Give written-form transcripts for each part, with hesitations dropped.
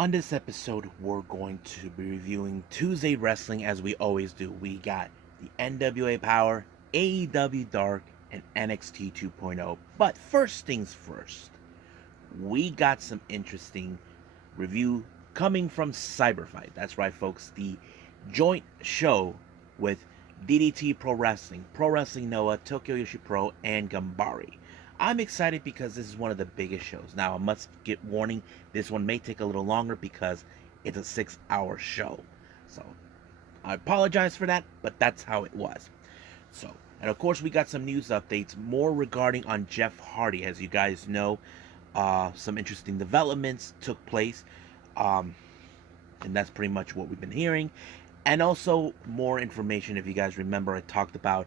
On this episode, we're going to be reviewing Tuesday Wrestling as we always do. We got the NWA Powerrr, AEW Dark, and NXT 2.0. But first things first, we got some interesting review coming from CyberFight. That's right, folks, the joint show with DDT Pro Wrestling, WrestlingNOAH, Tokyo Yoshi Pro, and Ganbare. I'm excited because this is one of the biggest shows. Now, I must get warning, this one may take a little longer because it's a 6-hour show. So, I apologize for that, but that's how it was. So, and of course, we got some news updates, more regarding on Jeff Hardy. As you guys know, some interesting developments took place, and that's pretty much what we've been hearing. And also, more information, if you guys remember, I talked about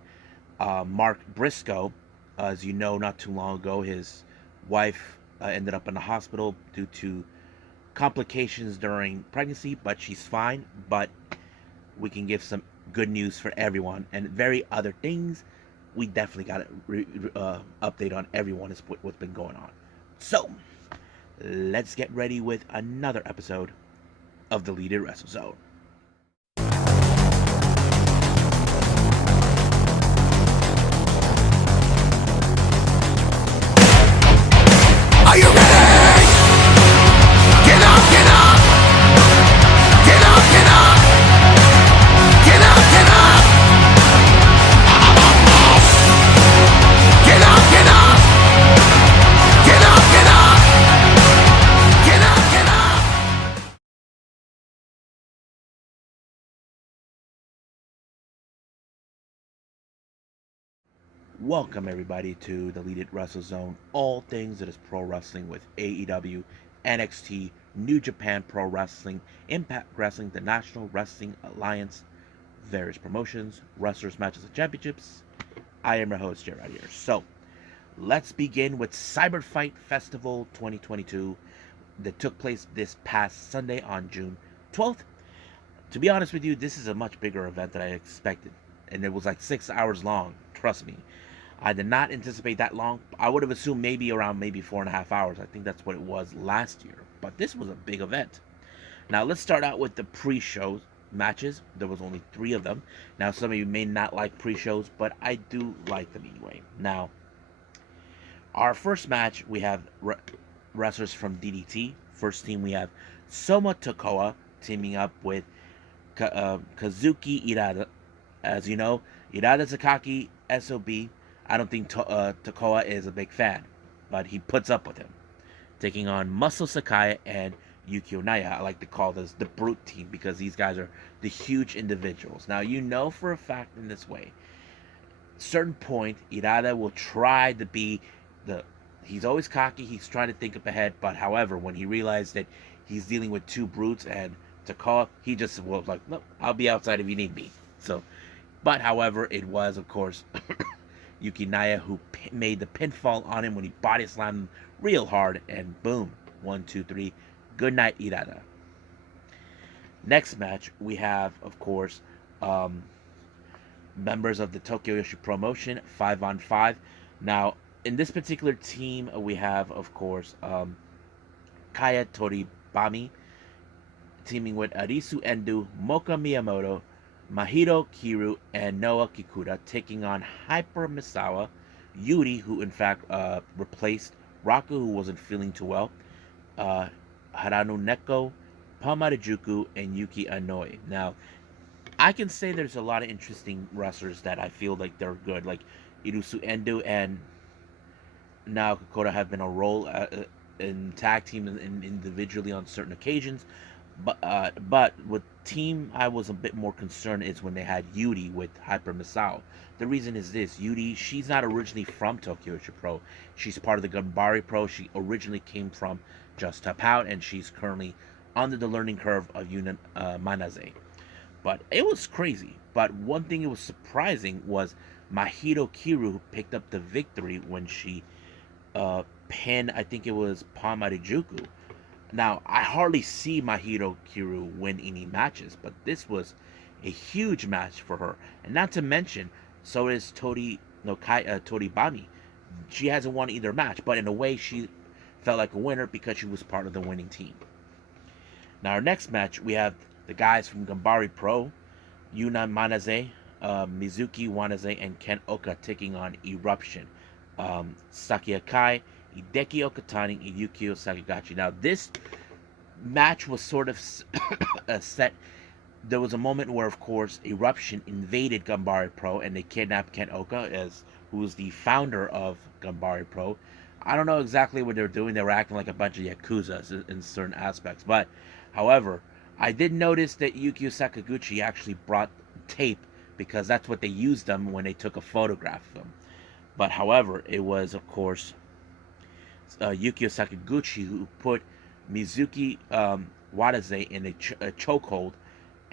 Mark Briscoe. As you know, not too long ago, his wife ended up in the hospital due to complications during pregnancy, but she's fine. But we can give some good news for everyone and very other things. We definitely got an update on everyone is what's been going on. So, let's get ready with another episode of Deleted Wrestle Zone. Are you ready? Get up, get up! Get up, get up! Get up, get up! Get up, get up! Get up, get up! Get up, get up! Welcome everybody to the Deleted Wrestle Zone, all things that is pro wrestling with AEW, NXT, New Japan Pro Wrestling, Impact Wrestling, the National Wrestling Alliance, various promotions, wrestlers, matches, and championships. I am your host, Jared here. So, let's begin with CyberFight Festival 2022 that took place this past Sunday on June 12th. To be honest with you, this is a much bigger event than I expected, and it was like 6 hours long, trust me. I did not anticipate that long. I would have assumed maybe around 4.5 hours. I think that's what it was last year. But this was a big event. Now let's start out with the pre-show matches. There was only 3 of them. Now some of you may not like pre-shows, but I do like them anyway. Now, our first match, we have wrestlers from DDT. First team, we have Soma Tokoa teaming up with Kazuki Irada. As you know, Irada Sakaki, SOB. I don't think Tokoa is a big fan, but he puts up with him. Taking on Muscle Sakai and Yuki Onaya. I like to call this the Brute team because these guys are the huge individuals. Now, you know for a fact in this way, certain point, Irada will try to be he's always cocky, he's trying to think up ahead, but however, when he realized that he's dealing with 2 brutes and Tokoa, he just was like, no, I'll be outside if you need me. So, but however, it was, of course, Yuki Naya who made the pinfall on him when he body slammed him real hard, and boom, 1, 2, 3, good night Irada. Next match, we have, of course, members of the Tokyo Yoshi promotion, 5-on-5. Now, in this particular team, we have, of course, Kaya Toribami teaming with Arisu Endo, Moka Miyamoto, Mahito Kiru, and Noah Kikuta, taking on Hyper Misawa, Yuri, who in fact replaced Raku, who wasn't feeling too well, Haranu Neko, Pamarijuku, and Yuki Anoi. Now, I can say there's a lot of interesting wrestlers that I feel like they're good, like Irusu Endo and now Kikuta have been a role in tag team and individually on certain occasions. But with team, I was a bit more concerned is when they had Yuri with Hyper Misao. The reason is this: Yuri, she's not originally from Tokyo Yoshi Pro. She's part of the Ganbare Pro. She originally came from Just Tap Out, and she's currently under the learning curve of Yunan Manaze. But it was crazy. But one thing that was surprising was Mahito Kiru, who picked up the victory when she pinned, I think it was Pamarijuku. Now, I hardly see Mahito Kiru win any matches, but this was a huge match for her. And not to mention, so is Toribami. She hasn't won either match, but in a way she felt like a winner because she was part of the winning team. Now, our next match, we have the guys from Ganbare Pro, Yuna Manaze, Mizuki Wanaze, and Ken Oka taking on Eruption. Saki Akai, Hideki Okatani, and Yukio Sakagachi. Now, this match was sort of set. There was a moment where, of course, Eruption invaded Ganbare Pro and they kidnapped Ken Oka, who was the founder of Ganbare Pro. I don't know exactly what they were doing. They were acting like a bunch of Yakuzas in certain aspects. But, however, I did notice that Yukio Sakaguchi actually brought tape because that's what they used them when they took a photograph of them. But, however, it was, of course, Yukio Sakaguchi who put Mizuki Wadaze in a chokehold,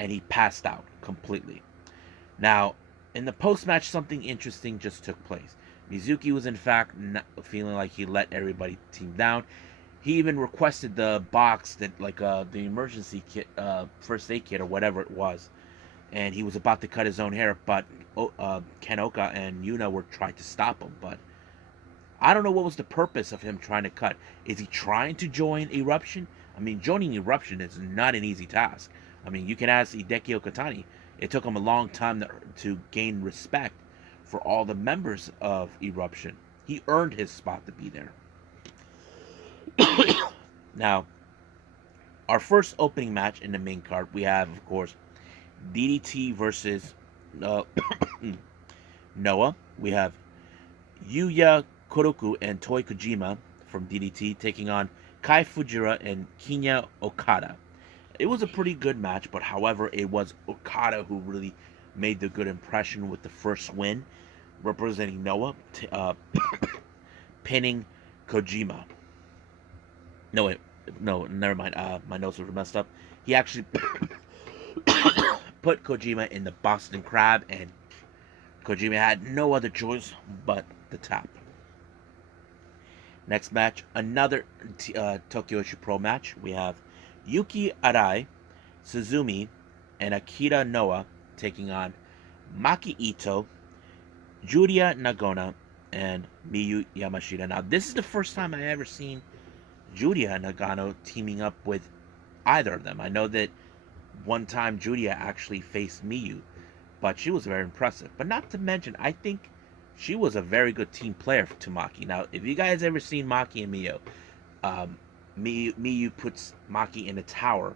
and he passed out completely. Now, in the post-match, something interesting just took place. Mizuki was, in fact, not feeling like he let everybody team down. He even requested the box that, like, the emergency kit, first aid kit, or whatever it was. And he was about to cut his own hair, but Ken Oka and Yuna were trying to stop him. But I don't know what was the purpose of him trying to cut. Is he trying to join Eruption? I mean, joining Eruption is not an easy task. I mean, you can ask Hideki Okatani. It took him a long time to gain respect for all the members of Eruption. He earned his spot to be there. Now, our first opening match in the main card, we have, of course, DDT versus Noah. We have Yuya Koroku and Toi Kojima from DDT taking on Kai Fujira and Kinya Okada. It was a pretty good match, but however, it was Okada who really made the good impression with the first win, representing Noah, pinning Kojima. No, never mind. My notes were messed up. He actually put Kojima in the Boston Crab, and Kojima had no other choice but the tap. Next match, another Tokyo Pro match. We have Yuki Arai, Suzumi, and Akira Noah taking on Maki Ito, Julia Nagona, and Miyu Yamashita. Now, this is the first time I ever seen Julia Nagano teaming up with either of them. I know that one time Julia actually faced Miyu, but she was very impressive. But not to mention, I think she was a very good team player to Maki. Now, if you guys ever seen Maki and Miyu, Miyu puts Maki in a tower,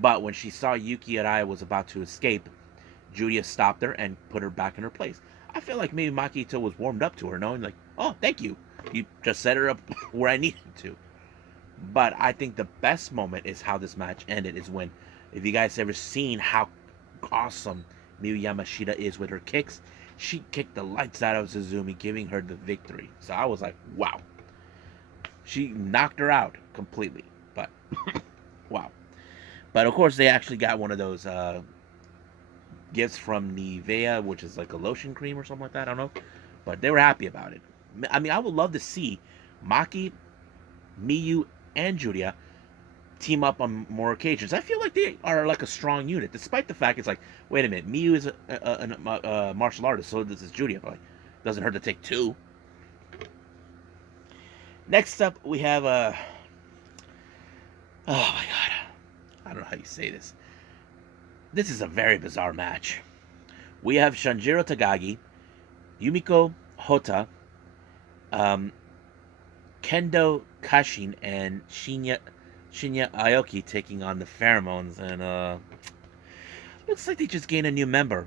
but when she saw Yuki Arai was about to escape, Julia stopped her and put her back in her place. I feel like maybe Maki Ito was warmed up to her, knowing like, oh, thank you. You just set her up where I needed to. But I think the best moment is how this match ended, is when, if you guys ever seen how awesome Miyu Yamashita is with her kicks, she kicked the lights out of Suzumi, giving her the victory. So I was like, wow. She knocked her out completely. But, wow. But, of course, they actually got one of those gifts from Nivea, which is like a lotion cream or something like that. I don't know. But they were happy about it. I mean, I would love to see Maki, Miyu, and Julia team up on more occasions. I feel like they are like a strong unit, despite the fact it's like, wait a minute, Miyu is a martial artist, so this is Julia. But like, doesn't hurt to take two. Next up, we have oh my god, I don't know how you say this. This is a very bizarre match. We have Shanjiro Tagagi, Yumiko Hota, Kendo Kashin, and Shinya Aoki taking on the Pheromones, and looks like they just gained a new member,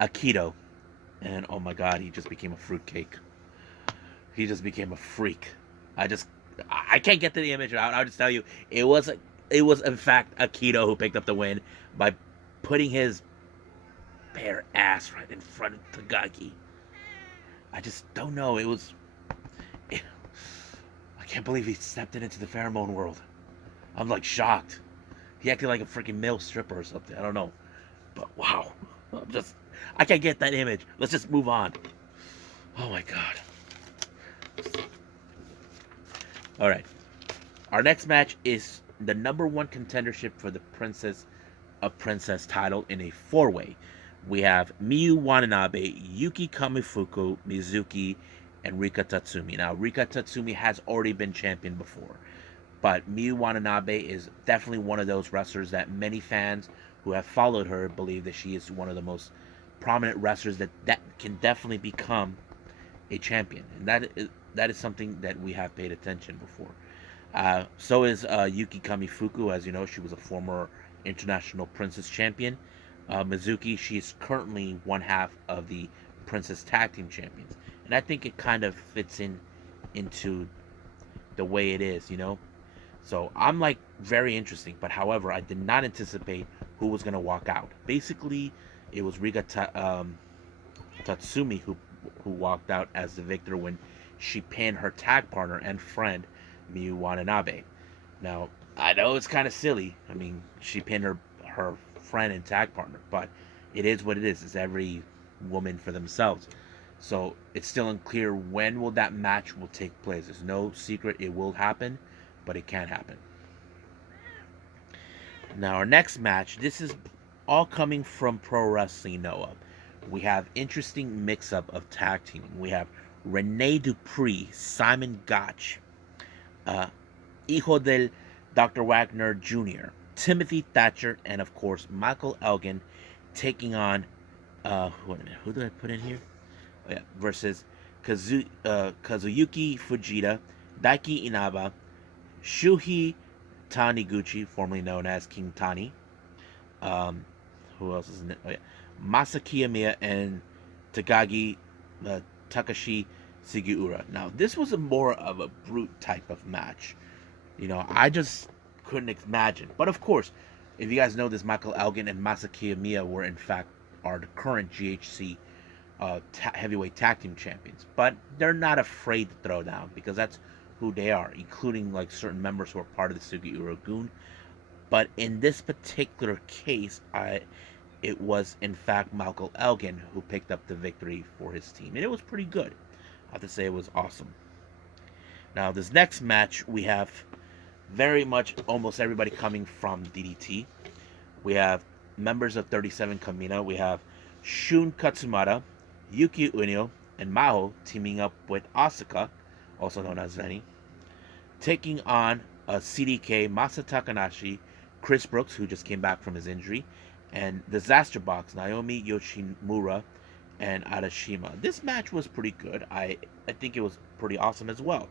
Akito, and oh my god, he just became a fruitcake. He just became a freak. I can't get to the image out. I'll just tell you, it was in fact Akito who picked up the win by putting his bare ass right in front of Tagagi. I just don't know. I can't believe he stepped into the pheromone world. I'm like shocked. He acted like a freaking male stripper or something. I don't know. But wow. I can't get that image. Let's just move on. Oh my god. Alright. Our next match is the #1 contendership for the Princess of Princess title in a 4-way. We have Miyu Watanabe, Yuki Kamifuku, Mizuki, and Rika Tatsumi. Now, Rika Tatsumi has already been champion before. But Miyu Watanabe is definitely one of those wrestlers that many fans who have followed her believe that she is one of the most prominent wrestlers that can definitely become a champion, and that is something that we have paid attention before. So is Yuki Kamifuku. As you know, she was a former international Princess champion. Mizuki, she is currently one half of the Princess Tag Team Champions, and I think it kind of fits into the way it is, you know. So I'm like very interesting, but however, I did not anticipate who was gonna walk out. Basically, it was Tatsumi who walked out as the victor when she pinned her tag partner and friend Miyu Watanabe. Now I know it's kind of silly. I mean, she pinned her friend and tag partner, but it is what it is. It's every woman for themselves. So it's still unclear when will that match will take place. There's no secret it will happen, but it can happen. Now our next match, this is all coming from Pro Wrestling Noah. We have interesting mix-up of tag teaming. We have Rene Dupree, Simon Gotch, Hijo del Dr. Wagner Jr., Timothy Thatcher, and of course Michael Elgin taking on who did I put in here? Oh, yeah, versus Kazuyuki Fujita, Daiki Inaba, Shuhei Taniguchi, formerly known as King Tani. Who else is in it? Oh yeah, Masaki Amiya and Takagi Takashi Sugiura. Now this was a more of a brute type of match. You know, I just couldn't imagine. But of course, if you guys know this, Michael Elgin and Masaki Amiya were in fact are the current GHC heavyweight tag team champions. But they're not afraid to throw down because that's who they are, including like certain members who are part of the Sugiura Goon. But in this particular case, it was in fact Michael Elgin who picked up the victory for his team, and it was pretty good. I have to say it was awesome. Now this next match, we have very much almost everybody coming from DDT. We have members of 37 Kamina. We have Shun Katsumata, Yuki Ueno, and Maho teaming up with Asuka, also known as Rennie, taking on CDK, Masa Takanashi, Chris Brooks, who just came back from his injury, and Disaster Box, Naomi Yoshimura, and Arashima. This match was pretty good. I think it was pretty awesome as well.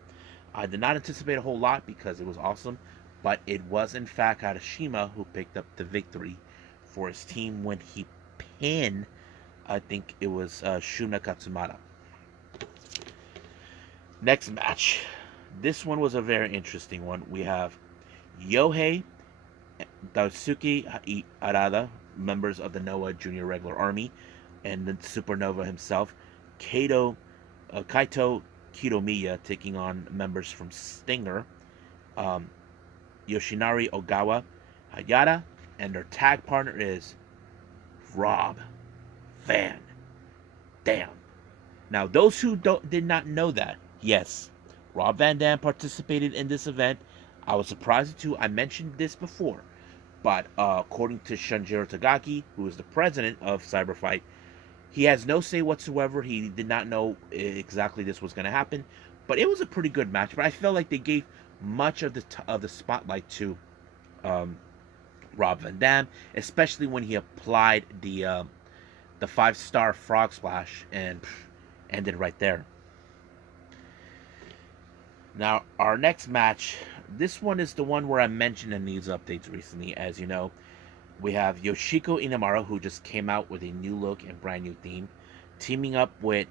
I did not anticipate a whole lot because it was awesome, but it was in fact Arashima who picked up the victory for his team when he pinned, I think it was Shuna Katsumata. Next match. This one was a very interesting one. We have Yohei, Daisuke Arada, members of the Noah Junior Regular Army, and the Supernova himself, Kaito Kiyomiya taking on members from Stinger, Yoshinari Ogawa, Hayata, and their tag partner is Rob Van Dam. Now, those who did not know that, yes, Rob Van Dam participated in this event. I was surprised too. I mentioned this before, but according to Shinjiro Tagaki, who is the president of CyberFight, he has no say whatsoever. He did not know exactly this was going to happen, but it was a pretty good match. But I felt like they gave much of the spotlight to Rob Van Dam, especially when he applied the 5-star frog splash and ended right there. Now, our next match, this one is the one where I mentioned in these updates recently. As you know, we have Yoshiko Inamura, who just came out with a new look and brand new theme, teaming up with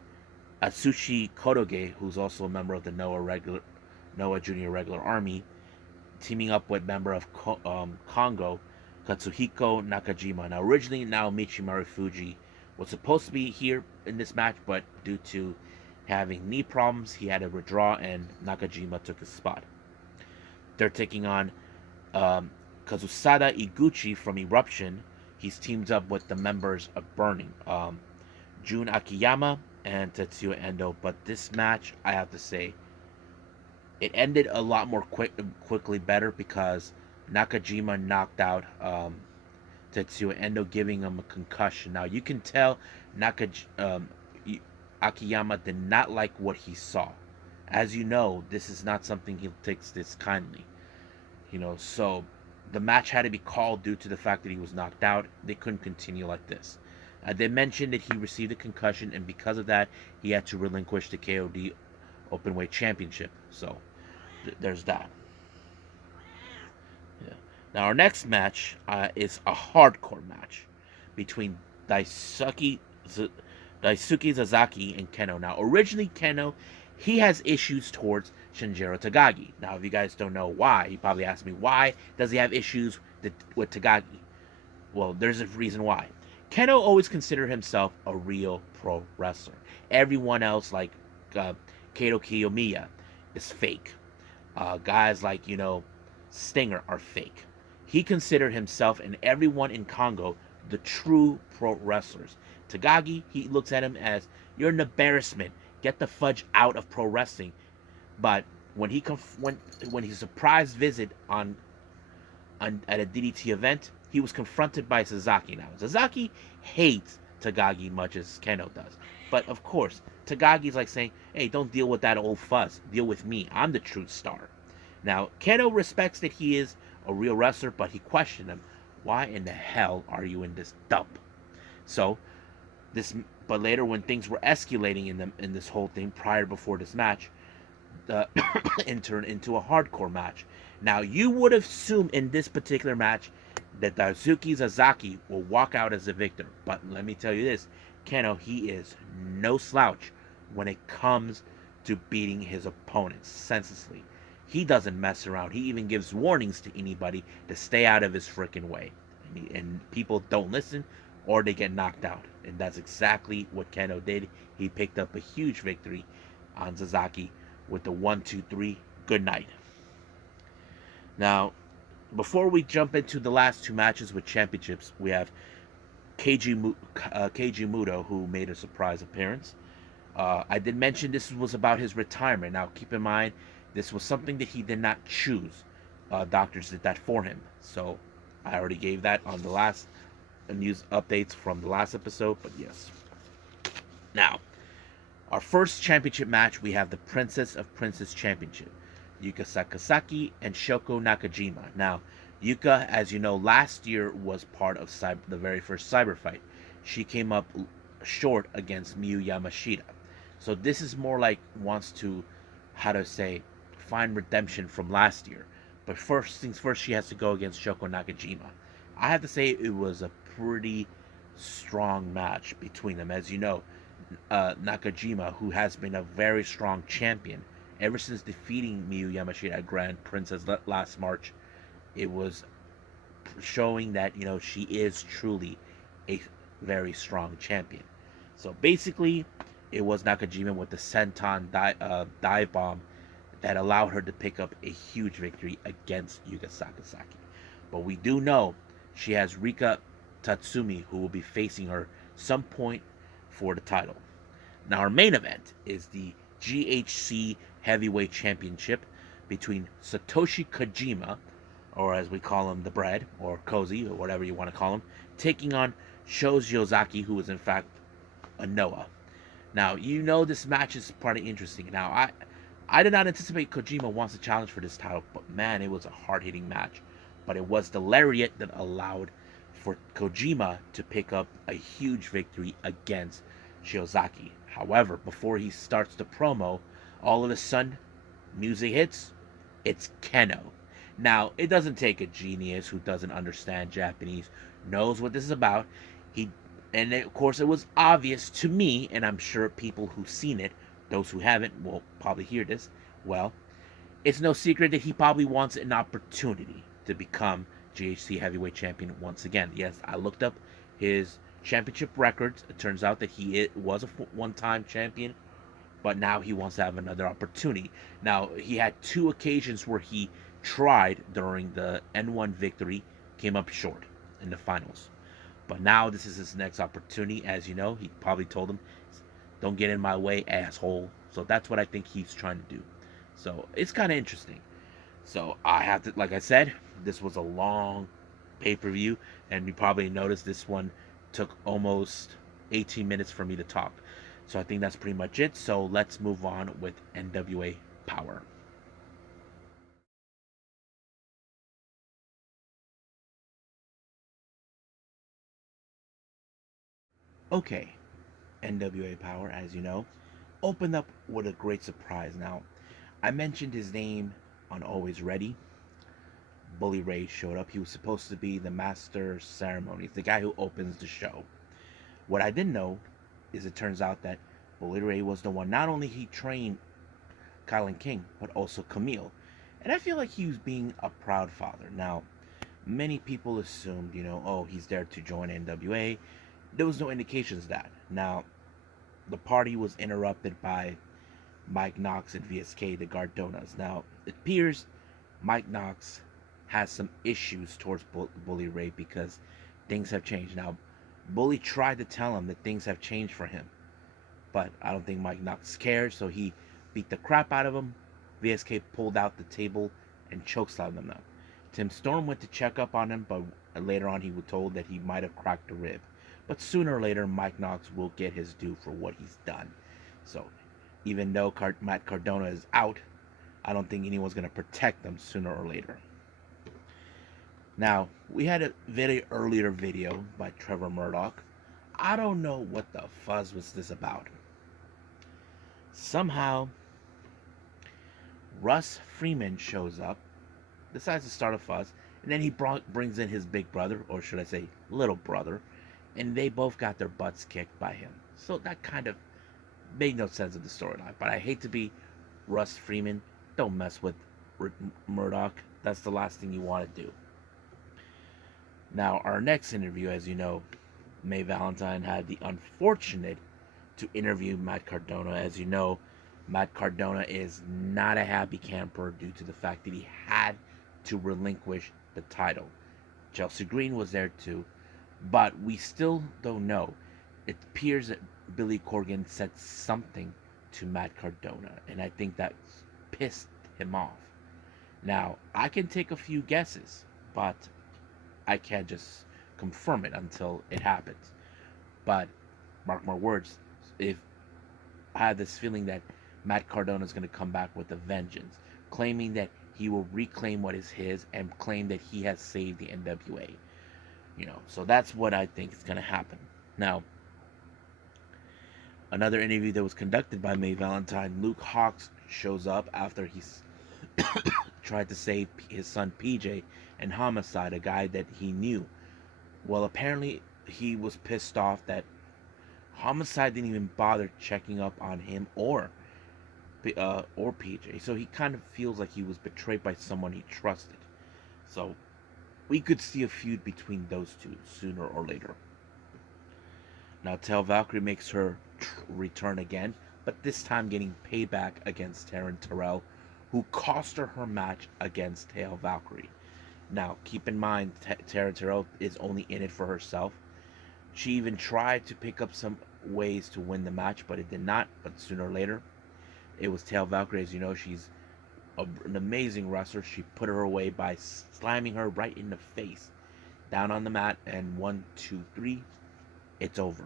Atsushi Kotoge, who's also a member of the Noah Junior Regular Army, teaming up with member of Kongo, Katsuhiko Nakajima. Now, originally, Naomichi Marufuji was supposed to be here in this match, but due to having knee problems, he had to withdraw, and Nakajima took his spot. They're taking on Kazusada Iguchi from Eruption. He's teamed up with the members of Burning, Jun Akiyama and Tetsuya Endo. But this match, I have to say, it ended a lot more quickly better because Nakajima knocked out Tetsuya Endo, giving him a concussion. Now you can tell Akiyama did not like what he saw. As you know, this is not something he takes this kindly. So the match had to be called due to the fact that he was knocked out. They couldn't continue like this. They mentioned that he received a concussion, and because of that, he had to relinquish the KOD Openweight Championship. So there's that. Yeah. Now our next match is a hardcore match between Daisuke Zuzaki and Kendo. Now originally Kendo, he has issues towards Shinjiro Takagi. Now if you guys don't know why, you probably ask me why does he have issues with Takagi? Well, there's a reason why. Kendo always considered himself a real pro wrestler. Everyone else, like Kato Kiyomiya, is fake. Guys like, Stinger are fake. He considered himself and everyone in Congo the true pro wrestlers. Takagi, he looks at him as, you're an embarrassment. Get the fudge out of pro wrestling. But when his surprise visit at a DDT event, he was confronted by Zuzaki. Now, Zuzaki hates Takagi much as Kendo does. But, of course, Tagagi's like saying, hey, don't deal with that old fuzz. Deal with me. I'm the true star. Now, Kendo respects that he is a real wrestler, but he questioned him, why in the hell are you in this dump? But later when things were escalating in this whole thing before this match, it turned into a hardcore match. Now, you would assume in this particular match that Daisuke Zuzaki will walk out as the victor. But let me tell you this, Kendo, he is no slouch when it comes to beating his opponents senselessly. He doesn't mess around. He even gives warnings to anybody to stay out of his freaking way. And people don't listen or they get knocked out. And that's exactly what Kendo did. He picked up a huge victory on Zuzaki with the 1-2-3 good night. Now, before we jump into the last two matches with championships, we have Keiji Muto, who made a surprise appearance. I did mention this was about his retirement. Now, keep in mind, this was something that he did not choose. Doctors did that for him. So, I already gave that on the last news updates from the last episode, but yes. Now, our first championship match, we have the Princess of Princess Championship. Yuka Sakasaki and Shoko Nakajima. Now, Yuka, as you know, last year was part of the very first CyberFight. She came up short against Miyu Yamashita. So this is more like wants to, find redemption from last year. But first things first, she has to go against Shoko Nakajima. I have to say it was a pretty strong match between them. As you know, Nakajima, who has been a very strong champion ever since defeating Miyu Yamashita at Grand Princess last March, it was showing that, she is truly a very strong champion. So basically, it was Nakajima with the senton dive bomb that allowed her to pick up a huge victory against Yuka Sakasaki. But we do know she has Rika Tatsumi, who will be facing her some point for the title. Now, our main event is the GHC Heavyweight Championship between Satoshi Kojima, or as we call him, the Bread, or Cozy, or whatever you want to call him, taking on Shoji Ozaki, who is in fact a Noah. Now, this match is pretty interesting. Now, I did not anticipate Kojima wants to challenge for this title, but man, it was a hard-hitting match. But it was the lariat that allowed for Kojima to pick up a huge victory against Shiozaki. However, before he starts the promo, all of a sudden, music hits. It's Kendo. Now, it doesn't take a genius who doesn't understand Japanese, knows what this is about. And of course, it was obvious to me, and I'm sure people who've seen it, those who haven't will probably hear this. Well, it's no secret that he probably wants an opportunity to become GHC Heavyweight Champion once again. Yes, I looked up his championship records. It turns out that he was a one-time champion, but now he wants to have another opportunity. Now, he had two occasions where he tried during the N1 victory, came up short in the finals. But now this is his next opportunity. As you know, he probably told him, don't get in my way, asshole. So that's what I think he's trying to do. So it's kind of interesting. So I have to, like I said, this was a long pay-per-view, and you probably noticed this one took almost 18 minutes for me to talk. So I think that's pretty much it. So let's move on with NWA Powerrr. Okay, NWA Powerrr, as you know, opened up with a great surprise. Now, I mentioned his name on Alwayz Ready. Bully Ray showed up. He was supposed to be the master of ceremonies, the guy who opens the show. What I didn't know is it turns out that Bully Ray was the one. Not only he trained Kylan King, but also Camille. And I feel like he was being a proud father. Now, many people assumed, oh, he's there to join NWA. There was no indications of that. Now, the party was interrupted by Mike Knox and VSK, the Gardonas. Now, it appears Mike Knox has some issues towards Bully Ray because things have changed. Now, Bully tried to tell him that things have changed for him, but I don't think Mike Knox cared, so he beat the crap out of him. VSK pulled out the table and chokeslammed him up. Tim Storm went to check up on him, but later on he was told that he might have cracked a rib. But sooner or later, Mike Knox will get his due for what he's done. So, even though Matt Cardona is out, I don't think anyone's going to protect them sooner or later. Now, we had a very earlier video by Trevor Murdoch. I don't know what the fuzz was this about. Somehow, Russ Freeman shows up, decides to start a fuss, and then he brings in his big brother, or should I say little brother, and they both got their butts kicked by him. So that kind of made no sense of the storyline. But I hate to be Russ Freeman. Don't mess with Murdoch. That's the last thing you want to do. Now, our next interview, as you know, May Valentine had the unfortunate to interview Matt Cardona. As you know, Matt Cardona is not a happy camper due to the fact that he had to relinquish the title. Chelsea Green was there too, but we still don't know. It appears that Billy Corgan said something to Matt Cardona, and I think that pissed him off. Now, I can take a few guesses, but I can't just confirm it until it happens. But mark my words, if I have this feeling that Matt Cardona is going to come back with a vengeance, claiming that he will reclaim what is his and claim that he has saved the NWA. So that's what I think is going to happen. Now, another interview that was conducted by May Valentine, Luke Hawx shows up after he's tried to save his son PJ and Homicide, a guy that he knew. Well, apparently he was pissed off that Homicide didn't even bother checking up on him or PJ. So he kind of feels like he was betrayed by someone he trusted. So we could see a feud between those two sooner or later. Now, Taya Valkyrie makes her return again, but this time getting payback against Taryn Terrell, who cost her match against Taya Valkyrie. Now, keep in mind, Taryn Terrell is only in it for herself. She even tried to pick up some ways to win the match, but it did not. But sooner or later, it was Taya Valkyrie. As you know, she's an amazing wrestler. She put her away by slamming her right in the face, down on the mat, and 1, 2, 3, it's over.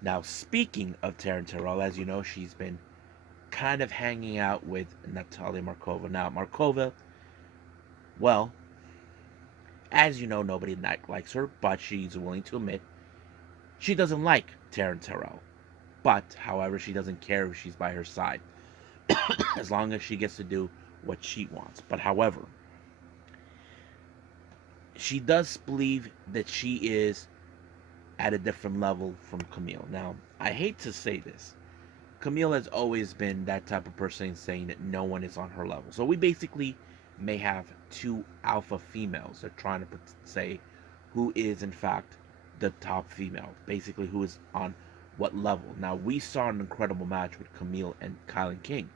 Now, speaking of Taryn Terrell, as you know, she's been kind of hanging out with Natalia Markova. Now, Markova, well, as you know, nobody likes her, but she's willing to admit she doesn't like Taryn Terrell. But, however, she doesn't care if she's by her side, as long as she gets to do what she wants. But, however, she does believe that she is at a different level from Camille. Now, I hate to say this. Camille has always been that type of person saying that no one is on her level. So we basically may have two alpha females. They're trying to say who is, in fact, the top female. Basically, who is on what level. Now, we saw an incredible match with Camille and Kylan King.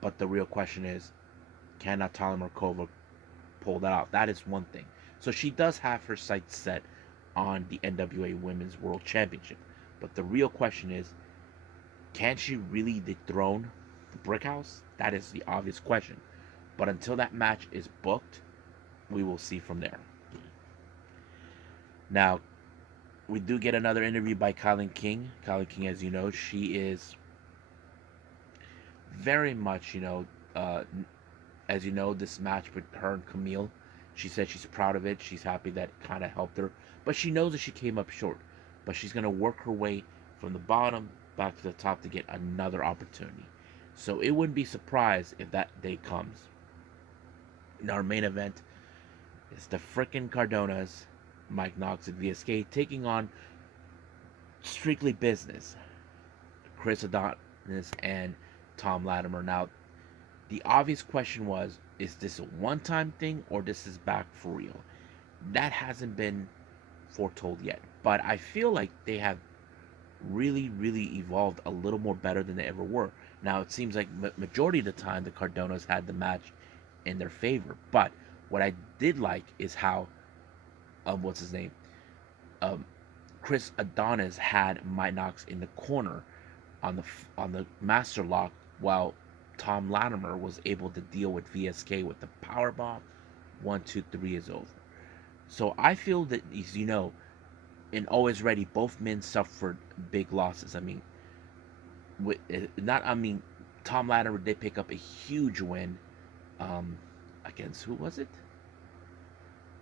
But the real question is, can Natalia Markova pull that off? That is one thing. So she does have her sights set on the NWA Women's World Championship. But the real question is, can she really dethrone the Brick House? That is the obvious question. But until that match is booked, we will see from there. Now, we do get another interview by Kylan King. Kylan King, as you know, she is very much, as you know, this match with her and Camille, she said she's proud of it. She's happy that it kind of helped her. But she knows that she came up short. but she's going to work her way from the bottom back to the top to get another opportunity. So it wouldn't be surprised if that day comes. In our main event, it's the frickin' Cardonas, Mike Knox and VSK, taking on Strictly Business, Chris Adonis and Tom Latimer. Now, the obvious question was, is this a one-time thing or this is back for real? That hasn't been foretold yet, but I feel like they have really, really evolved a little more better than they ever were. Now, it seems like majority of the time the Cardonas had the match in their favor, but what I did like is how, what's his name? Chris Adonis had Mike Knox in the corner on the master lock, while Tom Latimer was able to deal with VSK with the power bomb. 1, 2, 3 is over. So I feel that, as you know, in Alwayz Ready, both men suffered big losses. I mean, Tom Latimer did pick up a huge win against, who was it?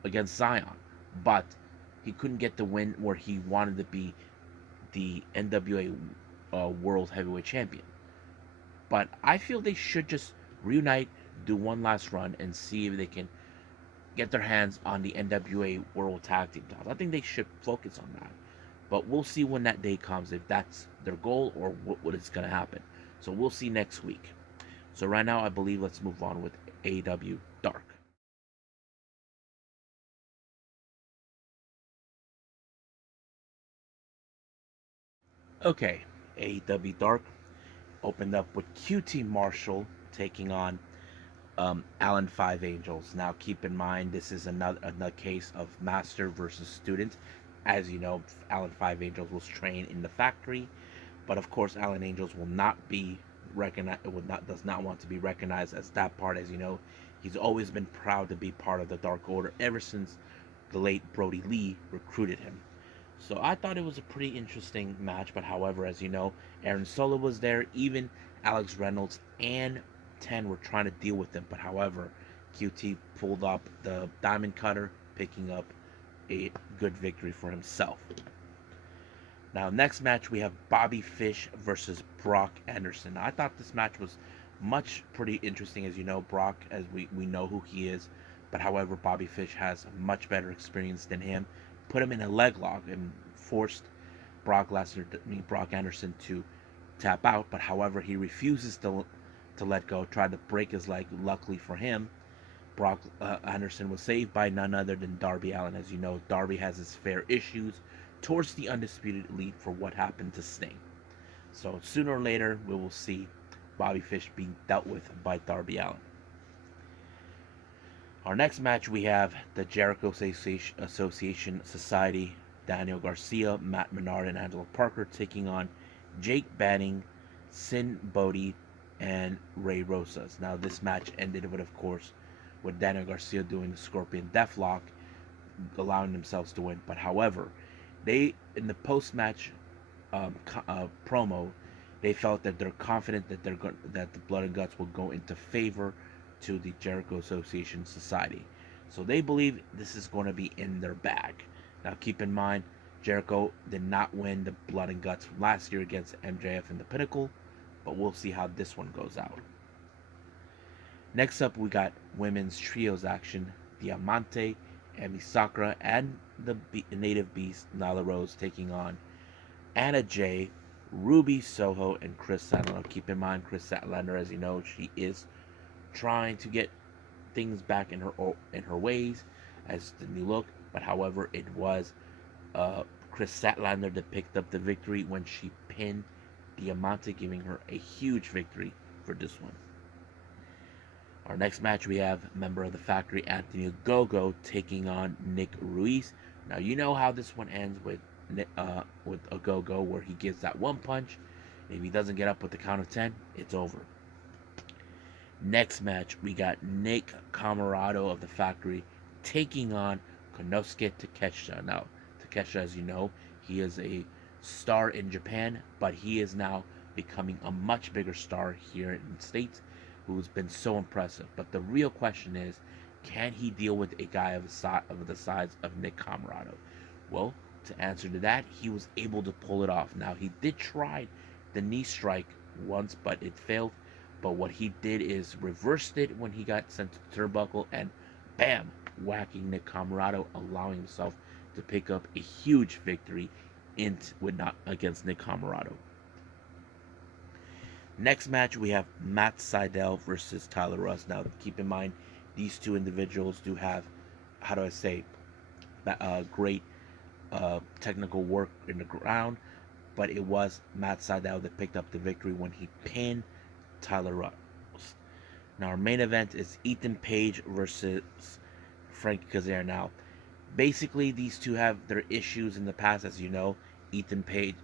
Against Zion, but he couldn't get the win where he wanted to be the NWA World Heavyweight Champion. But I feel they should just reunite, do one last run, and see if they can get their hands on the NWA World Tag Team titles. I think they should focus on that. But we'll see when that day comes, if that's their goal or what is going to happen. So we'll see next week. So right now, I believe let's move on with AEW Dark. Okay, AEW Dark opened up with QT Marshall taking on Allen Five Angels. Now, keep in mind, this is another case of master versus student. As you know, Allen Five Angels was trained in the factory, but of course, Allen Angels will not be recognized. Does not want to be recognized as that part. As you know, he's always been proud to be part of the Dark Order ever since the late Brody Lee recruited him. So I thought it was a pretty interesting match, but however, as you know, Aaron Solo was there, even Alex Reynolds and 10 were trying to deal with him, but however, QT pulled up the Diamond Cutter, picking up a good victory for himself. Now, next match, we have Bobby Fish versus Brock Anderson. Now, I thought this match was pretty interesting. As you know, Brock, as we know who he is, but however, Bobby Fish has much better experience than him. Put him in a leg lock and forced Brock Anderson to tap out, but however, he refuses to let go, tried to break his leg. Luckily for him, Brock Anderson was saved by none other than Darby Allin. As you know, Darby has his fair issues towards the Undisputed Elite for what happened to Sting. So sooner or later, we will see Bobby Fish being dealt with by Darby Allin. Our next match, we have the Jericho Association Society, Daniel Garcia, Matt Menard, and Angelo Parker taking on Jake Banning, Sin Bodhi, and Ray Rosas. Now, this match ended with, of course, with Daniel Garcia doing the Scorpion Deathlock, allowing themselves to win. But however, they, in the post-match promo, they felt that they're confident that that the Blood and Guts will go into favor to the Jericho Association Society. So they believe this is going to be in their bag. Now, keep in mind, Jericho did not win the Blood and Guts from last year against MJF in the Pinnacle, but we'll see how this one goes out. Next up, we got women's trios action. Diamante, Emi Sakura, and the Native Beast, Nyla Rose, taking on Anna Jay, Ruby Soho, and Chris Statlander. Keep in mind, Chris Statlander, as you know, she is trying to get things back in her ways as the new look. But however, it was Chris Statlander that picked up the victory when she pinned Diamante, giving her a huge victory for this one. Our next match, we have member of the Factory, Anthony Ogogo, taking on Nick Ruiz. Now, you know how this one ends with Ogogo, where he gives that one punch. If he doesn't get up with the count of 10, it's over. Next match, we got Nick Camarado of the Factory taking on Konosuke Takeshita. Now, Takeshita, as you know, he is a star in Japan, but he is now becoming a much bigger star here in the States, who's been so impressive. But the real question is, can he deal with a guy of the size of Nick Camarado? Well, to answer to that, he was able to pull it off. Now, he did try the knee strike once, but it failed. But what he did is reversed it when he got sent to the turnbuckle and bam, whacking Nick Comoroto, allowing himself to pick up a huge victory against Nick Comoroto. Next match, we have Matt Sydal versus Tyler Rust. Now, keep in mind, these two individuals do have, how do I say, great technical work in the ground, but it was Matt Sydal that picked up the victory when he pinned Tyler Rust. Now, our main event is Ethan Page versus Frankie Kazarian. Now, basically, these two have their issues in the past, as you know. Ethan Page,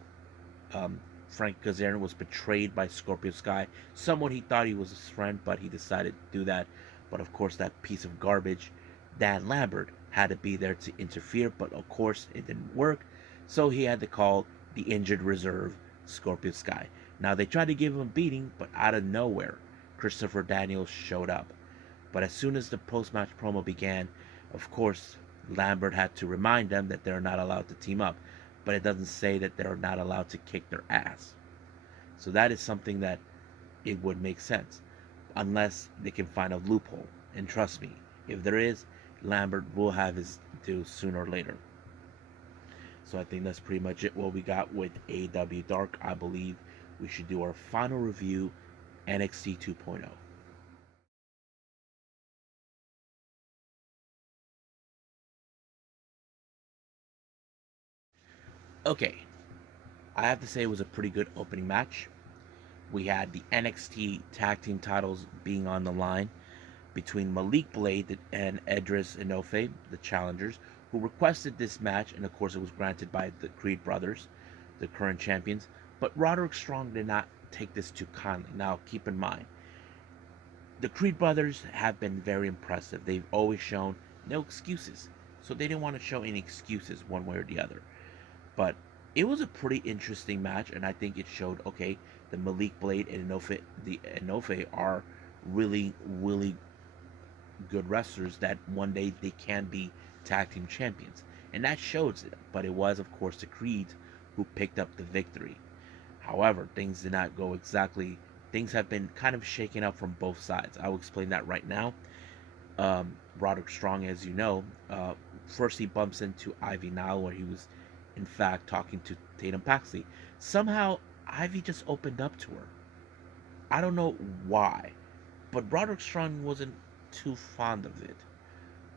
Frankie Kazarian was betrayed by Scorpio Sky, someone he thought he was his friend, but he decided to do that. But of course, that piece of garbage, Dan Lambert, had to be there to interfere, but of course, it didn't work, so he had to call the injured reserve, Scorpio Sky. Now, they tried to give him a beating, but out of nowhere, Christopher Daniels showed up. But as soon as the post-match promo began, of course, Lambert had to remind them that they're not allowed to team up. But it doesn't say that they're not allowed to kick their ass. So that is something that it would make sense. Unless they can find a loophole. And trust me, if there is, Lambert will have his due sooner or later. So I think that's pretty much it what we got with AEW Dark. I believe we should do our final review, NXT 2.0. Okay, I have to say it was a pretty good opening match. We had the NXT tag team titles being on the line between Malik Blade and Edris Enofe, the challengers, who requested this match, and of course it was granted by the Creed brothers, the current champions. But Roderick Strong did not take this too kindly. Now, keep in mind, the Creed brothers have been very impressive. They've always shown no excuses, so they didn't want to show any excuses one way or the other. But it was a pretty interesting match, and I think it showed, okay, the Malik Blade and Enofe are really, really good wrestlers that one day they can be tag team champions. And that shows it. But it was, of course, the Creeds who picked up the victory. However, things did not go exactly. Things have been kind of shaken up from both sides. I will explain that right now. Roderick Strong, as you know, first he bumps into Ivy Nile where he was in fact talking to Tatum Paxley. Somehow Ivy just opened up to her. I don't know why, but Roderick Strong wasn't too fond of it.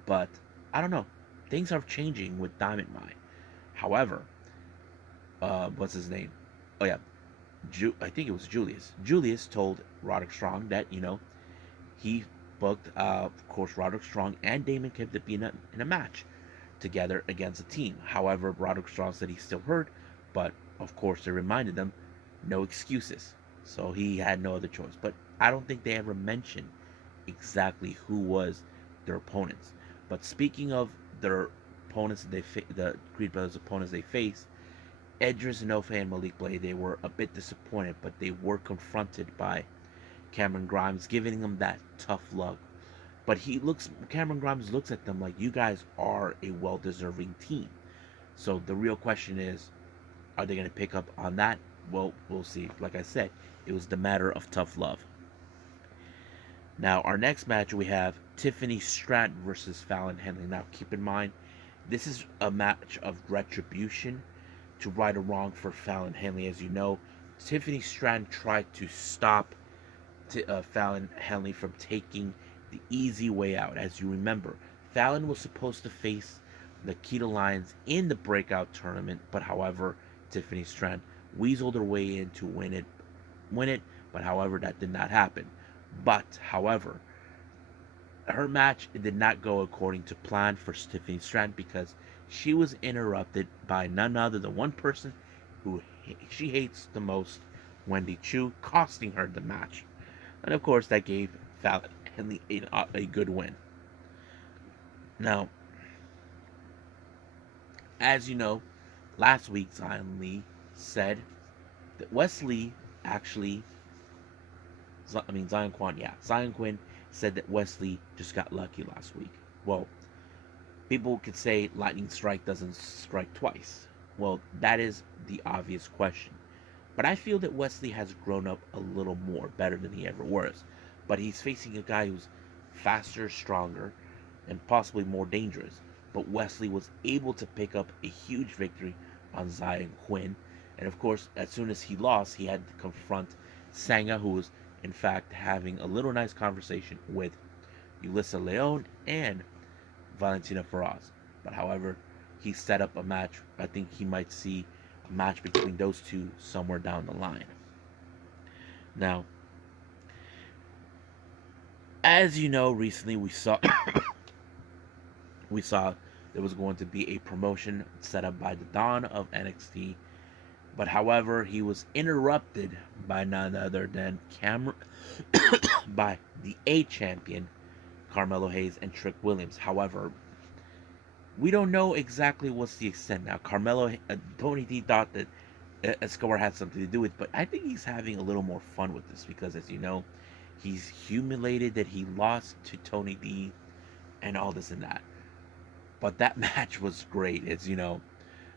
But I don't know. Things are changing with Diamond Mine. However, what's his name? Oh yeah, I think it was Julius. Julius told Roderick Strong that he booked, of course, Roderick Strong and Damon Kemp to be in a match together against a team. However, Roderick Strong said he's still hurt, but of course they reminded them no excuses. So he had no other choice. But I don't think they ever mentioned exactly who was their opponents. But speaking of their opponents, the Creed Brothers opponents they faced, Edris Enofe and Malik Blade, they were a bit disappointed, but they were confronted by Cameron Grimes, giving them that tough love. But Cameron Grimes looks at them like, you guys are a well-deserving team. So the real question is, are they going to pick up on that? Well, we'll see. Like I said, it was the matter of tough love. Now, our next match, we have Tiffany Stratton versus Fallon Henley. Now, keep in mind, this is a match of retribution to right a wrong for Fallon Henley. As you know, Tiffany Stratton tried to stop Fallon Henley from taking the easy way out. As you remember, Fallon was supposed to face Nikita Lyons in the breakout tournament, but however, Tiffany Stratton weaseled her way in to win it. But however, that did not happen. But however, her match did not go according to plan for Tiffany Stratton because she was interrupted by none other than one person who she hates the most, Wendy Chu, costing her the match. And of course, that gave Fallon Henley a good win. Now, as you know, last week Zion Lee said that Wesley actually, Zion Quinn said that Wesley just got lucky last week. Well, people could say lightning strike doesn't strike twice. Well, that is the obvious question. But I feel that Wesley has grown up a little more, better than he ever was. But he's facing a guy who's faster, stronger, and possibly more dangerous. But Wesley was able to pick up a huge victory on Zaya and Quinn. And of course, as soon as he lost, he had to confront Sanga, who was in fact having a little nice conversation with Ulissa Leon and Valentina Feroz. But however, he set up a match. I think he might see a match between those two somewhere down the line. Now, as you know, recently we saw there was going to be a promotion set up by the Dawn of NXT, but however, he was interrupted by none other than by the A champion Carmelo Hayes and Trick Williams. However, we don't know exactly what's the extent. Now, Tony D thought that Escobar had something to do with, but I think he's having a little more fun with this because, as you know, he's humiliated that he lost to Tony D and all this and that. But that match was great, as you know.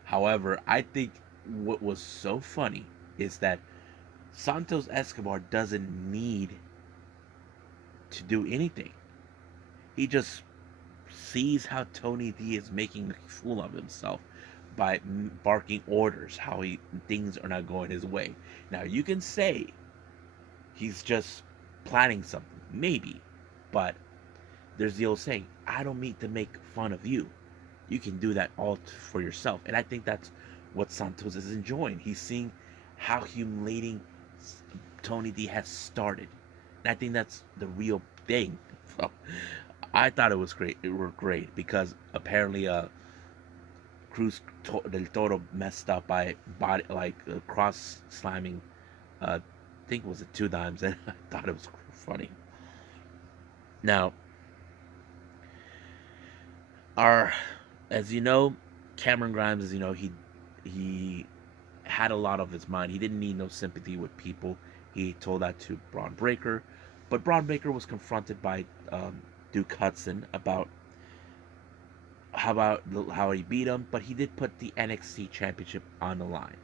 However, I think what was so funny is that Santos Escobar doesn't need to do anything. He just sees how Tony D is making a fool of himself by barking orders, how things are not going his way. Now you can say he's just planning something, maybe, but there's the old saying, I don't mean to make fun of you. You can do that all for yourself. And I think that's what Santos is enjoying. He's seeing how humiliating Tony D has started. And I think that's the real thing. I thought it was great. It were great because apparently Cruz del Toro messed up by cross slamming. I think it was a 2 times, and I thought it was funny. Now, as you know, Cameron Grimes, as you know, he had a lot of his mind. He didn't need no sympathy with people. He told that to Braun Breaker, but Braun Breaker was confronted by Duke Hudson about how he beat him, but he did put the NXT Championship on the line.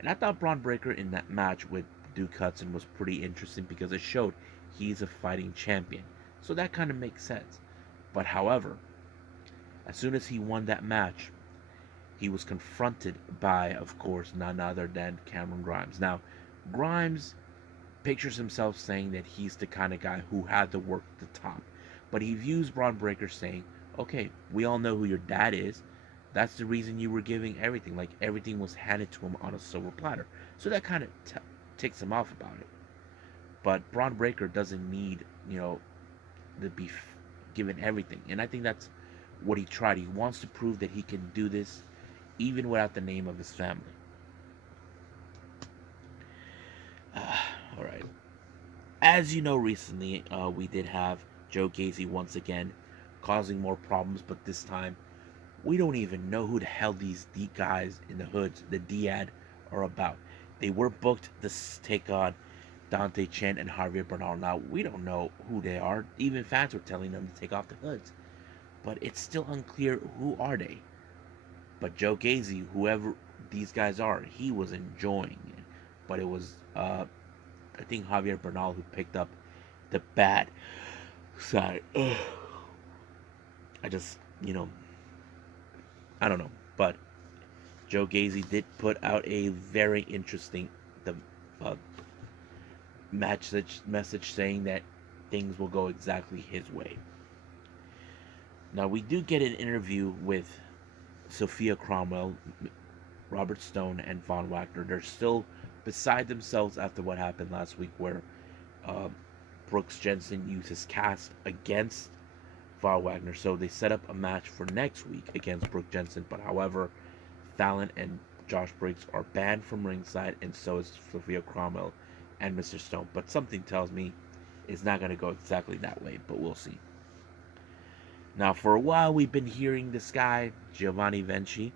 And I thought Braun Breaker in that match with Duke Hudson was pretty interesting because it showed he's a fighting champion. So that kind of makes sense. But however, as soon as he won that match, he was confronted by, of course, none other than Cameron Grimes. Now, Grimes pictures himself saying that he's the kind of guy who had to work the top. But he views Braun Breaker saying, okay, we all know who your dad is. That's the reason you were giving everything. Like, everything was handed to him on a silver platter. So that kind of ticks him off about it. But Braun Breaker doesn't need, to be given everything. And I think that's what he tried. He wants to prove that he can do this even without the name of his family. All right. As you know, recently we did have Joe Gacy once again causing more problems, but this time we don't even know who the hell these D guys in the hoods, the Diad, are about. They were booked to take on Dante Chen and Javier Bernal. Now, we don't know who they are. Even fans were telling them to take off the hoods. But it's still unclear who are they. But Joe Gacy, whoever these guys are, he was enjoying it. But it was, I think, Javier Bernal who picked up the bad side. I just, I don't know. But Joe Gacy did put out a very interesting message saying that things will go exactly his way. Now, we do get an interview with Sophia Cromwell, Robert Stone, and Von Wagner. They're still beside themselves after what happened last week where Brooks Jensen used his cast against Von Wagner. So they set up a match for next week against Brooks Jensen. But however, Fallon and Josh Briggs are banned from ringside, and so is Sophia Cromwell and Mr. Stone. But something tells me it's not going to go exactly that way, but we'll see. Now, for a while, we've been hearing this guy, Giovanni Vinci,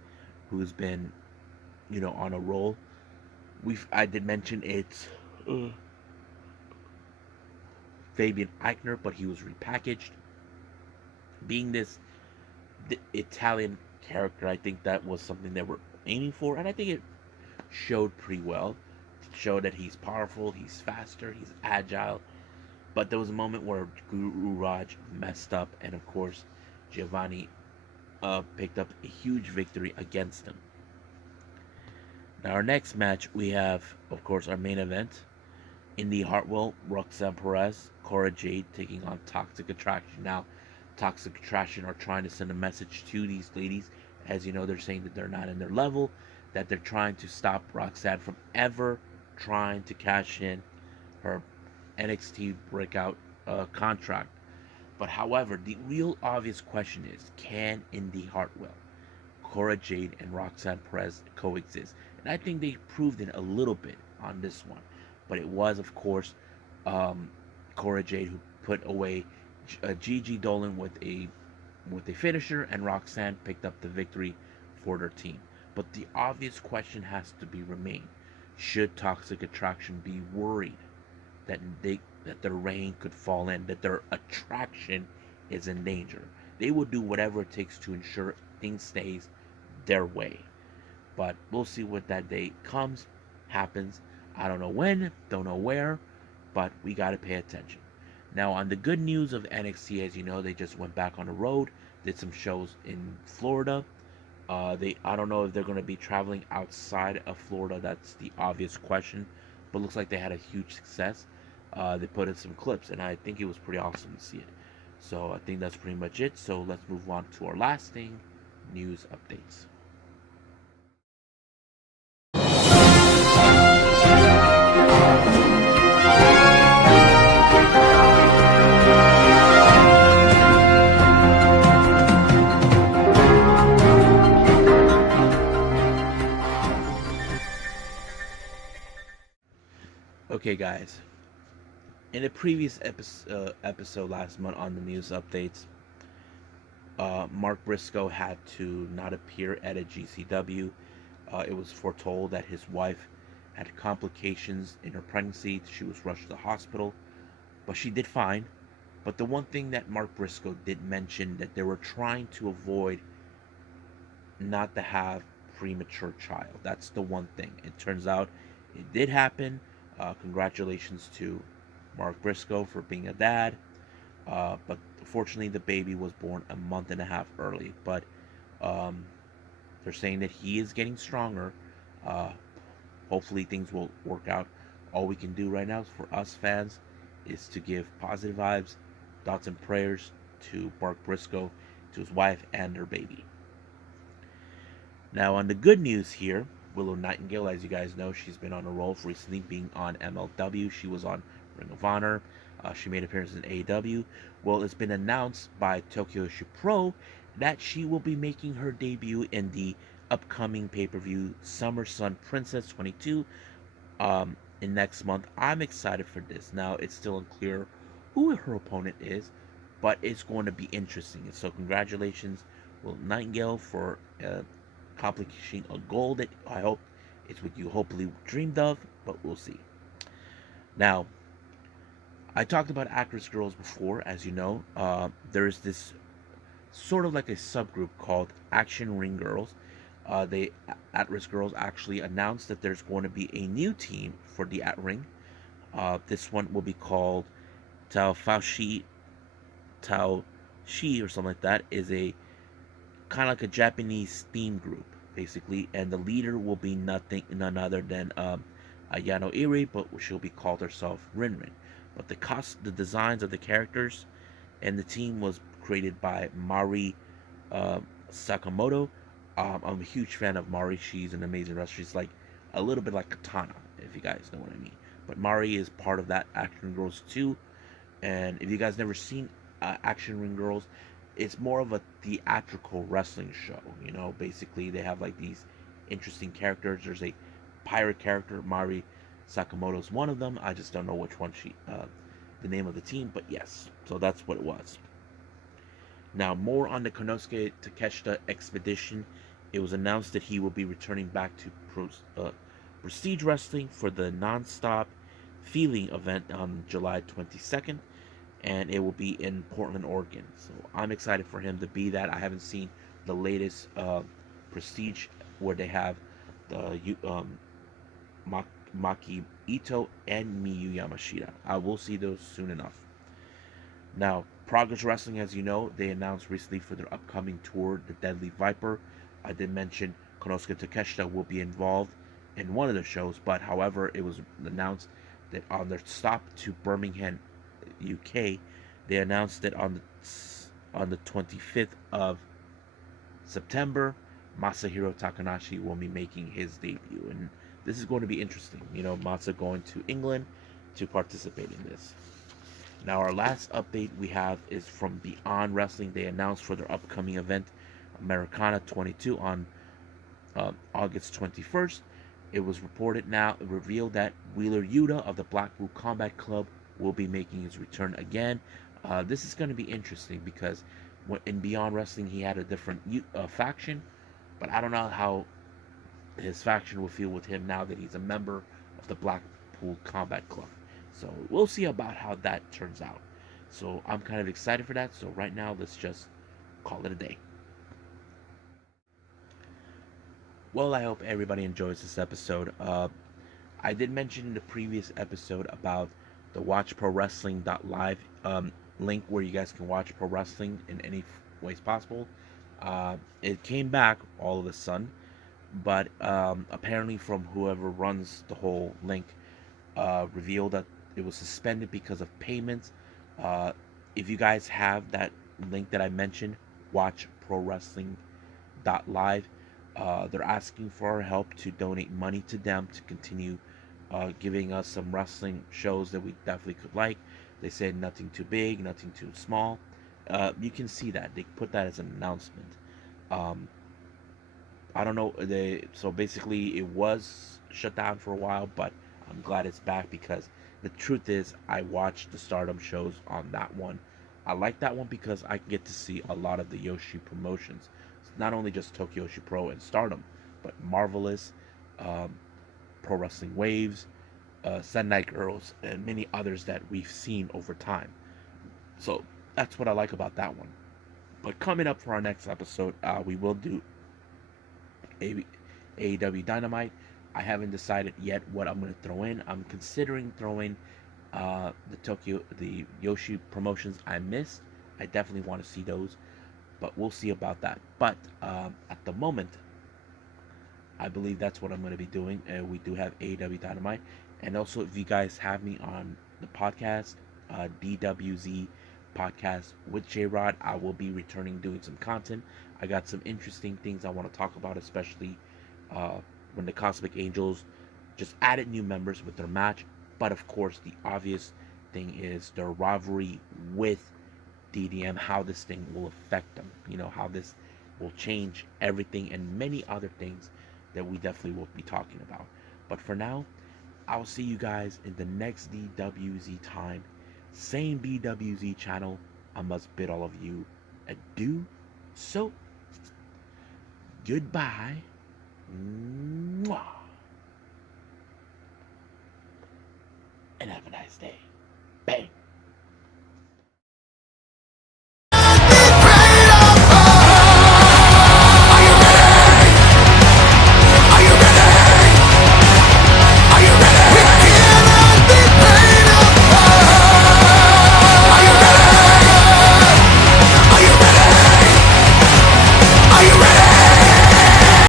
who's been, on a roll. I did mention it's Fabian Eichner, but he was repackaged. Being the Italian character, I think that was something they were aiming for, and I think it showed pretty well. It showed that he's powerful, he's faster, he's agile. But there was a moment where Guru Raj messed up, and of course, Giovanni picked up a huge victory against him. Now, our next match, we have, of course, our main event. Indy Hartwell, Roxanne Perez, Cora Jade taking on Toxic Attraction. Now, Toxic Attraction are trying to send a message to these ladies. As you know, they're saying that they're not in their level, that they're trying to stop Roxanne from ever trying to cash in her NXT breakout contract. But however, the real obvious question is, can Indy Hartwell, Cora Jade, and Roxanne Perez coexist? And I think they proved it a little bit on this one. But it was, of course, Cora Jade who put away Gigi Dolan with a finisher, and Roxanne picked up the victory for their team. But the obvious question has to be remain: should Toxic Attraction be worried that their reign could fall in, that their attraction is in danger? They will do whatever it takes to ensure things stays their way. But we'll see what that day comes, happens. I don't know when, don't know where, but we got to pay attention. Now, on the good news of NXT, as you know, they just went back on the road, did some shows in Florida. I don't know if they're going to be traveling outside of Florida. That's the obvious question. But looks like they had a huge success. They put in some clips, and I think it was pretty awesome to see it. So I think that's pretty much it. So let's move on to our last thing, news updates. Okay, guys. In a previous episode last month on the news updates, Mark Briscoe had to not appear at a GCW. It was foretold that his wife had complications in her pregnancy. She was rushed to the hospital, but she did fine. But the one thing that Mark Briscoe did mention, that they were trying to avoid not to have premature child. That's the one thing. It turns out it did happen. Congratulations to Mark Briscoe for being a dad. But fortunately, the baby was born a month and a half early. But they're saying that he is getting stronger. Hopefully, things will work out. All we can do right now for us fans is to give positive vibes, thoughts, and prayers to Mark Briscoe, to his wife, and their baby. Now, on the good news here, Willow Nightingale, as you guys know, she's been on a roll recently, being on MLW. She was on Ring of Honor. She made appearances in AEW. Well, it's been announced by Tokyo Pro that she will be making her debut in the upcoming pay-per-view Summer Sun Princess 22 in next month. I'm excited for this. Now, it's still unclear who her opponent is, but it's going to be interesting. So, congratulations, Willow Nightingale, for accomplishing a goal that I hope it's what you hopefully dreamed of, but we'll see. Now, I talked about Actwres girls before, as you know. There's this sort of like a subgroup called Action Ring Girls. The Actwres girls actually announced that there's going to be a new team for the At Ring. This one will be called Tao Shi or something like that. Is a kind of like a Japanese theme group, basically, and the leader will be none other than Ayano Iri, but she'll be called herself Rinrin. But the designs of the characters and the team was created by Mari Sakamoto. I'm a huge fan of Mari. She's an amazing wrestler. She's like a little bit like Katana, if you guys know what I mean. But Mari is part of that Action Girls too. And if you guys never seen Action Ring Girls, it's more of a theatrical wrestling show. You know, basically they have like these interesting characters. There's a pirate character, Mari Sakamoto is one of them. I just don't know which one the name of the team, but yes. So that's what it was. Now, more on the Konosuke Takeshita expedition. It was announced that he will be returning back to Prestige Wrestling for the non-stop Feeling event on July 22nd. And it will be in Portland, Oregon. So I'm excited for him to be that. I haven't seen the latest Prestige where they have the Maki Ito and Miyu Yamashita. I will see those soon enough. Now, Progress Wrestling, as you know, they announced recently for their upcoming tour, the Deadly Viper. I did mention Konosuke Takeshita will be involved in one of the shows, but however, it was announced that on their stop to Birmingham, UK, they announced that on the 25th of September, Masahiro Takanashi will be making his debut, and this is going to be interesting. You know, Masa going to England to participate in this. Now, our last update we have is from Beyond Wrestling. They announced for their upcoming event, Americana 22, on August 21st. It was revealed that Wheeler Yuta of the Blackpool Combat Club will be making his return again. This is going to be interesting because in Beyond Wrestling he had a different faction, but I don't know how his faction will feel with him now that he's a member of the Blackpool Combat Club. So we'll see about how that turns out. So I'm kind of excited for that. So right now, let's just call it a day. Well, I hope everybody enjoys this episode. I did mention in the previous episode about the WatchProWrestling.live link where you guys can watch pro wrestling in any ways possible. It came back all of a sudden, but apparently from whoever runs the whole link revealed that it was suspended because of payments. If you guys have that link that I mentioned, WatchProWrestling.live, they're asking for our help to donate money to them to continue giving us some wrestling shows that we definitely could like. They said nothing too big, nothing too small. You can see that they put that as an announcement. I don't know. So basically, it was shut down for a while, but I'm glad it's back because the truth is, I watched the Stardom shows on that one. I like that one because I get to see a lot of the Yoshi promotions. It's not only just Tokyo Yoshi Pro and Stardom, but Marvelous, Pro Wrestling Waves, Sendai Girls, and many others that we've seen over time. So that's what I like about that one. But coming up for our next episode, we will do AEW Dynamite. I haven't decided yet what I'm going to throw in. I'm considering throwing the Yoshi promotions I missed. I definitely want to see those, but we'll see about that. But at the moment, I believe that's what I'm going to be doing. We do have AEW Dynamite, and also if you guys have me on the podcast, DWZ podcast with J Rod, I will be returning doing some content. I got some interesting things I want to talk about, especially when the Cosmic Angels just added new members with their match. But of course, the obvious thing is their rivalry with DDM, how this thing will affect them, you know, how this will change everything, and many other things that we definitely will be talking about. But for now, I'll see you guys in the next DWZ time. Same DWZ channel. I must bid all of you adieu. So, goodbye. Mwah. And have a nice day.